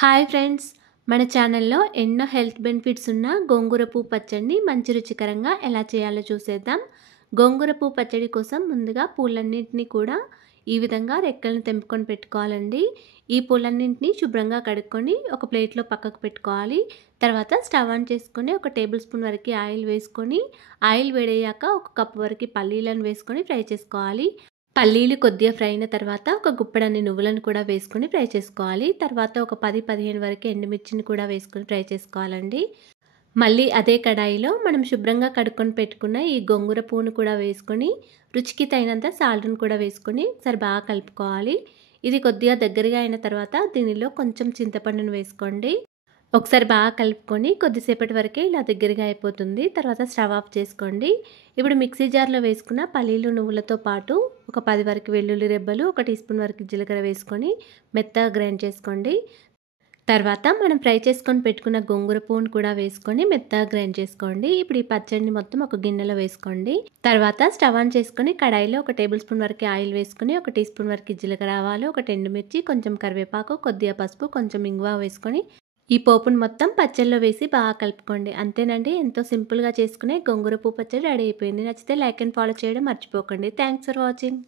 Hi friends, మన ఛానల్లో ఎన్నో హెల్త్ బెనిఫిట్స్ ఉన్న గోంగూర పువ్వు పచ్చడిని మంచి రుచికరంగా ఎలా చేయాలో చూసేద్దాం. గోంగూర పువ్వు పచ్చడి కోసం ముందుగా పూలన్నింటినీ కూడా ఈ విధంగా రెక్కలను తెంపుకొని పెట్టుకోవాలండి. ఈ పూలన్నింటినీ శుభ్రంగా కడుక్కొని ఒక ప్లేట్లో పక్కకు పెట్టుకోవాలి. తర్వాత స్టవ్ ఆన్ చేసుకొని ఒక టేబుల్ స్పూన్ వరకు ఆయిల్ వేసుకొని, ఆయిల్ వేడయ్యాక ఒక కప్పు వరకు పల్లీలను వేసుకొని ఫ్రై చేసుకోవాలి. పల్లీలు కొద్దిగా ఫ్రై అయిన తర్వాత ఒక గుప్పెడన్ని నువ్వులను కూడా వేసుకొని ఫ్రై చేసుకోవాలి. తర్వాత ఒక 10-15 వరకు ఎండుమిర్చిని కూడా వేసుకొని ఫ్రై చేసుకోవాలండి. మళ్ళీ అదే కడాయిలో మనం శుభ్రంగా కడుక్కొని పెట్టుకున్న ఈ గోంగూర పువ్వును కూడా వేసుకొని, రుచికి తగినంత సాల్ట్ని కూడా వేసుకొని ఒకసారి బాగా కలుపుకోవాలి. ఇది కొద్దిగా దగ్గరగా అయిన తర్వాత దీనిలో కొంచెం చింతపండును వేసుకోండి. ఒకసారి బాగా కలుపుకొని కొద్దిసేపటి వరకే ఇలా దగ్గరగా అయిపోతుంది. తర్వాత స్టవ్ ఆఫ్ చేసుకోండి. ఇప్పుడు మిక్సీ జార్లో వేసుకున్న పల్లీలు నువ్వులతో పాటు ఒక 10 వరకు వెల్లుల్లి రెబ్బలు, 1 టీ స్పూన్ వరకు జీలకర్ర వేసుకొని మెత్తగా గ్రైండ్ చేసుకోండి. తర్వాత మనం ఫ్రై చేసుకొని పెట్టుకున్న గోంగూర పువ్వును కూడా వేసుకొని మెత్తగా గ్రైండ్ చేసుకోండి. ఇప్పుడు ఈ పచ్చడిని మొత్తం ఒక గిన్నెలో వేసుకోండి. తర్వాత స్టవ్ ఆన్ చేసుకొని కడాయిలో 1 టేబుల్ స్పూన్ వరకు ఆయిల్ వేసుకొని 1 టీ స్పూన్ వరకు జీలకర్ర ఆవాలు, 1 ఎండుమిర్చి, కొంచెం కరివేపాకు, కొద్దిగా పసుపు, కొంచెం ఇంగువ వేసుకొని ఈ పోపును మొత్తం పచ్చడిలో వేసి బాగా కలుపుకోండి. అంతేనండి, ఎంతో సింపుల్గా చేసుకునే గోంగూర పువ్వు పచ్చడి రెడీ అయిపోయింది. నచ్చితే లైక్ అండ్ ఫాలో చేయడం మర్చిపోకండి. Thanks for watching.